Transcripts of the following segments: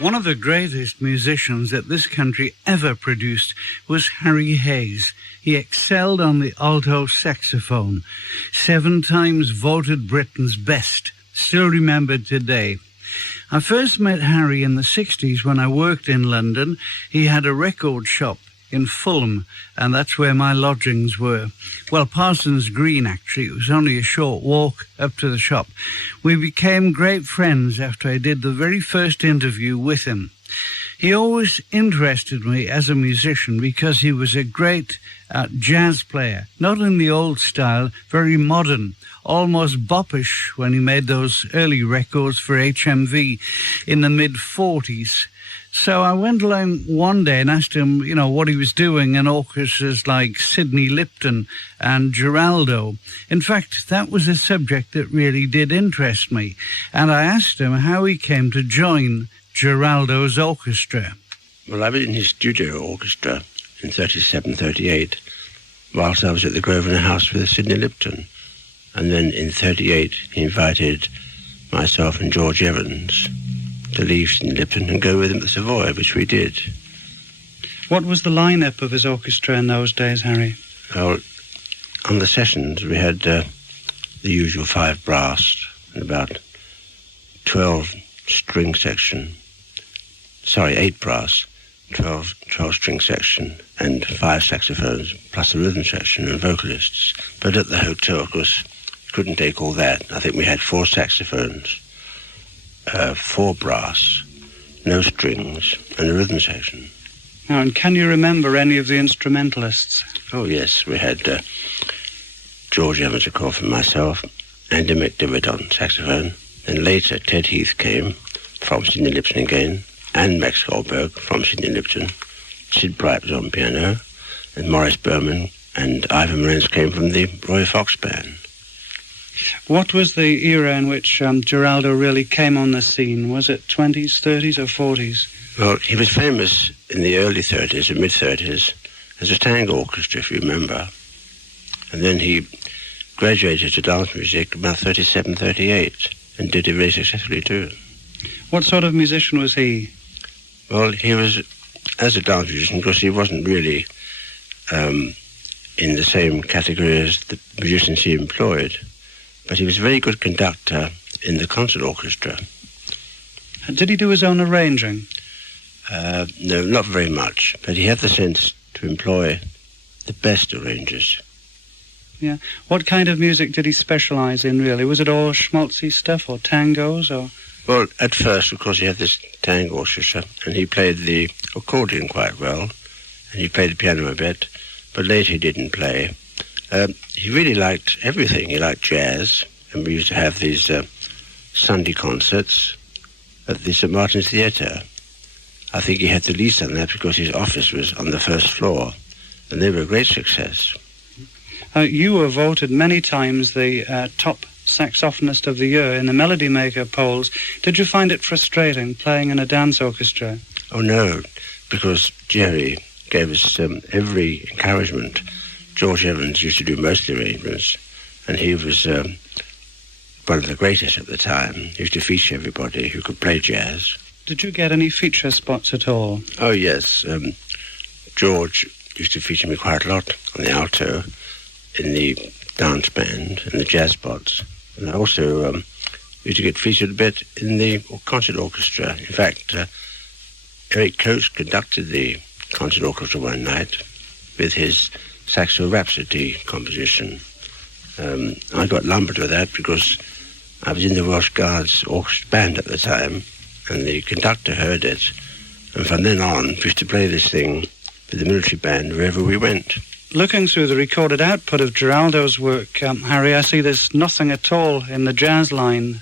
One of the greatest musicians that this country ever produced was Harry Hayes. He excelled on the alto saxophone, 7 times voted Britain's best, still remembered today. I first met Harry in the 60s when I worked in London. He had a record shop in Fulham, and that's where my lodgings were. Well, Parsons Green, actually. It was only a short walk up to the shop. We became great friends after I did the very first interview with him. He always interested me as a musician because he was a great jazz player, not in the old style, very modern, almost boppish when he made those early records for HMV in the mid-40s. So I went along one day and asked him, what he was doing in orchestras like Sydney Lipton and Geraldo. In fact, that was a subject that really did interest me. And I asked him how he came to join Geraldos Orchestra. Well, I was in his studio orchestra in 37, 38, whilst I was at the Grosvenor House with Sydney Lipton. And then in 38, he invited myself and George Evans to leave Sydney Lipton and go with him to Savoy, which we did. What was the lineup of his orchestra in those days, Harry? Well, on the sessions, we had the usual 5 brass and about 12 string section. 8 brass, 12 string section, and 5 saxophones, plus a rhythm section and vocalists. But at the hotel, of course, couldn't take all that. I think we had 4 saxophones, 4 brass, no strings, and a rhythm section. Now, and can you remember any of the instrumentalists? Oh, yes. We had George Evans, of course, and myself, Andy McDivitt on saxophone. Then later, Ted Heath came from Sydney Lipton again, and Max Goldberg from Sydney Lipton. Sid Bright was on piano, and Maurice Berman and Ivan Lorenz came from the Roy Fox Band. What was the era in which Geraldo really came on the scene? Was it 20s, 30s or 40s? Well, he was famous in the early 30s and mid-30s as a tango orchestra, if you remember. And then he graduated to dance music about 37, 38 and did it very successfully too. What sort of musician was he? Well, he was, as a dance musician, because he wasn't really in the same category as the musicians he employed. But he was a very good conductor in the concert orchestra. Did he do his own arranging? No, not very much. But he had the sense to employ the best arrangers. Yeah. What kind of music did he specialise in, really? Was it all schmaltzy stuff or tangos or...? Well, at first, of course, he had this tango orchestra, and he played the accordion quite well, and he played the piano a bit, but later he didn't play. He really liked everything. He liked jazz, and we used to have these Sunday concerts at the St. Martin's Theatre. I think he had the least on that because his office was on the first floor, and they were a great success. You were voted many times the top saxophonist of the year in the Melody Maker polls. Did you find it frustrating playing in a dance orchestra? Oh, no, because Jerry gave us every encouragement. George Evans used to do most of the arrangements, and he was one of the greatest at the time. He used to feature everybody who could play jazz. Did you get any feature spots at all? Oh, yes. George used to feature me quite a lot on the alto, in the dance band, and the jazz spots. And I also used to get featured a bit in the concert orchestra. In fact, Eric Coates conducted the concert orchestra one night with his Saxo Rhapsody composition. I got lumbered with that because I was in the Welsh Guards orchestra band at the time, and the conductor heard it. And from then on, we used to play this thing with the military band wherever we went. Looking through the recorded output of Geraldo's work, Harry, I see there's nothing at all in the jazz line.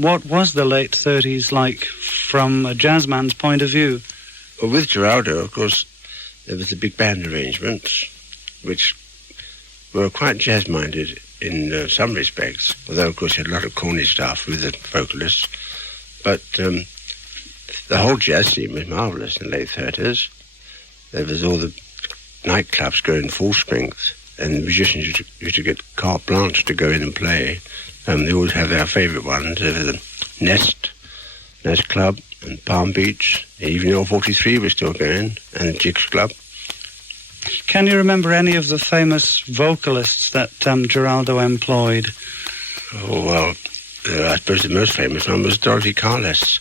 What was the late 30s like from a jazzman's point of view? Well, with Geraldo, of course, there was the big band arrangements, which were quite jazz-minded in some respects, although, of course, he had a lot of corny stuff with the vocalists. But the whole jazz scene was marvellous in the late 30s. There was all the nightclubs going full strength, and the musicians used to get carte blanche to go in and play. They always have their favourite ones. There was the Nest Club, and Palm Beach, even though 43 was still going, and Jigs Club. Can you remember any of the famous vocalists that Geraldo employed? Oh, well, I suppose the most famous one was Dorothy Carless.